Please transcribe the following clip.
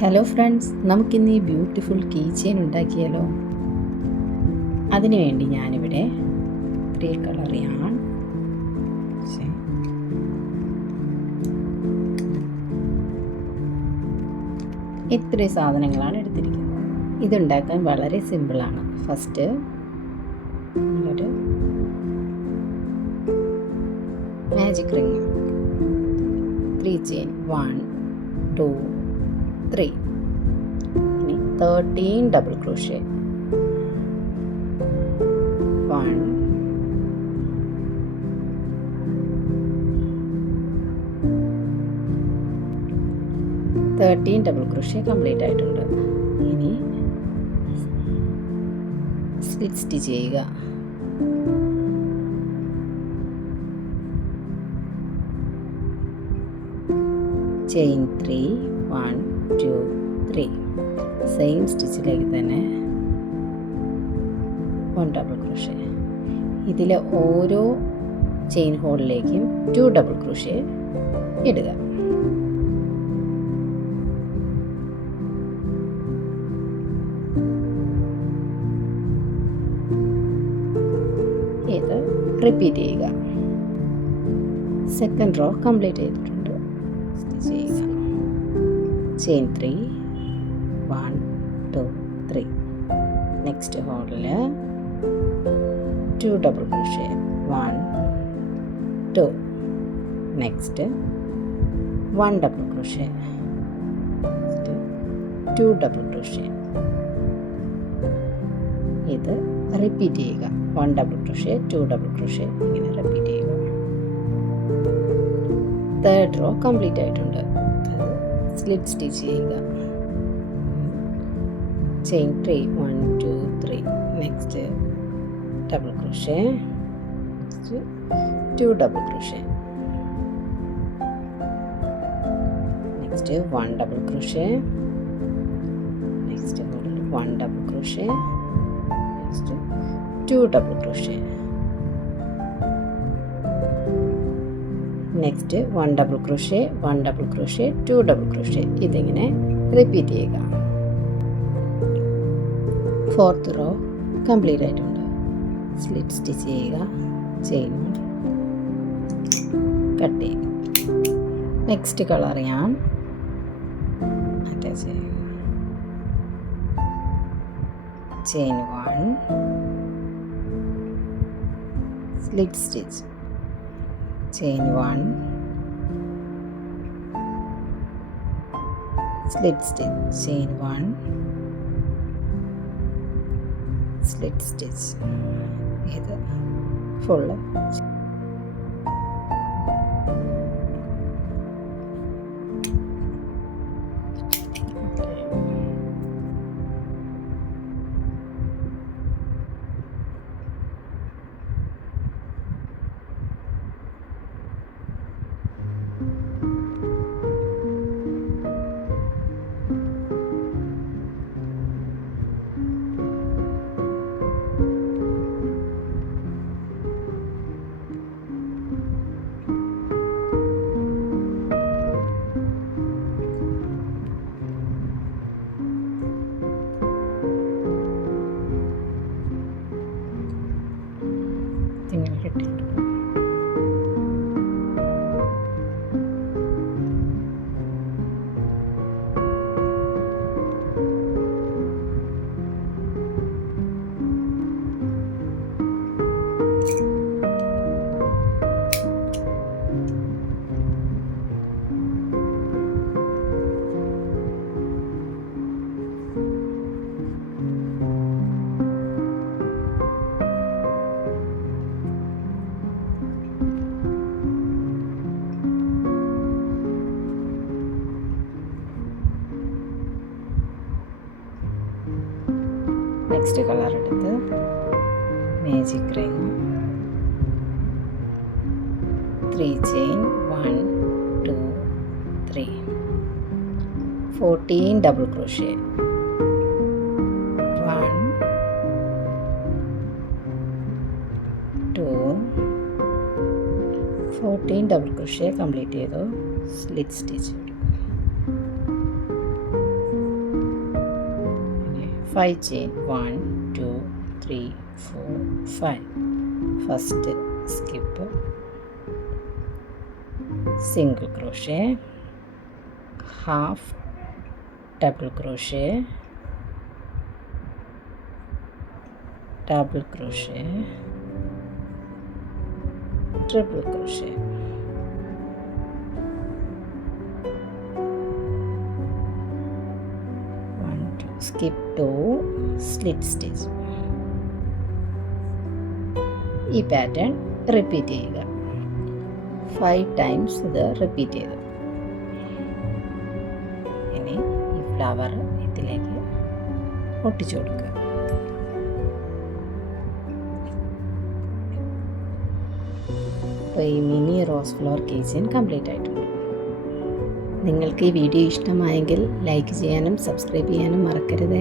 Hello friends, നമുക്കിന്ന് ഈ beautiful key chain ഉണ്ടാക്കിയാലോ? അതിനുവേണ്ടി ഞാനിവിടെ 3 കളർ യാൺ, ഇത്രയും സാധനങ്ങളാണ് എടുത്തിരിക്കുന്നത്. ഇതുണ്ടാക്കാൻ വളരെ സിമ്പിളാണ്. ഫസ്റ്റ് ഒരു മാജിക് റിങ് 3 ചെയിൻ 1 2 3. ഇനി 13 double crochet 1 13 double crochet complete ആയിട്ടുണ്ട്. ഇനി സ്ലിറ്റ് സ്റ്റിച്ച് ചെയ്യുക. ചെയിൻ 3 1 2 3. സെയിം സ്റ്റിച്ചിലേക്ക് തന്നെ 1 ഡബിൾ ക്രോഷ്യ. ഇതിലെ ഓരോ ചെയിൻ ഹോളിലേക്കും 2 ഡബിൾ ക്രോഷ്യ ഇടുക. ഇത് റിപ്പീറ്റ് ചെയ്യുക. സെക്കൻഡ് റോ കംപ്ലീറ്റ് ചെയ്തിട്ടുണ്ട്. സ്റ്റിച്ച് ചെയ്യുക. ചെയിൻ 3 1 2 3. നെക്സ്റ്റ് ഹോളിൽ 2 double crochet 1 2. Next 1 double crochet 2 double crochet. ഇത് റിപ്പീറ്റ് ചെയ്യുക. 1 ഡബിൾ ക്രോഷ്യ 2 ഡബിൾ ക്രോഷ്യ ഇങ്ങനെ റിപ്പീറ്റ് ചെയ്യുക. തേർഡ് റോ കംപ്ലീറ്റ് ആയിട്ടുണ്ട്. സ്ലിറ്റ് സ്റ്റിച്ച് ചെയ്യുക. Chain 3 1 2 3. Next double crochet 2 double crochet. Next 1 double crochet. Next 1 double crochet. Next 2 double crochet. Next 1 double crochet 1 double crochet 2 double crochet. ഇതിങ്ങനെ repeat ചെയ്യുക. Fourth row complete ആയിട്ടുണ്ട്. Slip stitch ചെയ്യുക. Chain cut ചെയ്യുക. Next colour ഞാൻ attach ചെയ്യുക. Chain 1 slip stitch. Chain 1 slip stitch. Chain 1 slip stitch. ഇത് full ഇങ്ങനെ കിട്ടിയിട്ടുണ്ട്. നെക്സ്റ്റ് കളർ എടുത്ത് magic ring 3 chain 1 2 3. 14 double crochet 1 2 14 double crochet complete ചെയ്തു. Slip stitch. 5 chain 1 2 3 4 5. First skip, single crochet, half double crochet, double crochet, triple crochet. Skip to slit stitch. ഈ pattern repeat ചെയ്യുക. 5 times ഇത് repeat ചെയ്യുക. ഇനി ഈ flower ഇതിലേക്ക് ഒട്ടിച്ചു കൊടുക്കുക. അപ്പോൾ ഈ മിനി റോസ് ഫ്ലവർ കീചെയിൻ കംപ്ലീറ്റ് ആയിട്ടുണ്ട്. നിങ്ങൾക്ക് ഈ വീഡിയോ ഇഷ്ടമായെങ്കിൽ ലൈക്ക് ചെയ്യാനും സബ്സ്ക്രൈബ് ചെയ്യാനും മറക്കരുതേ.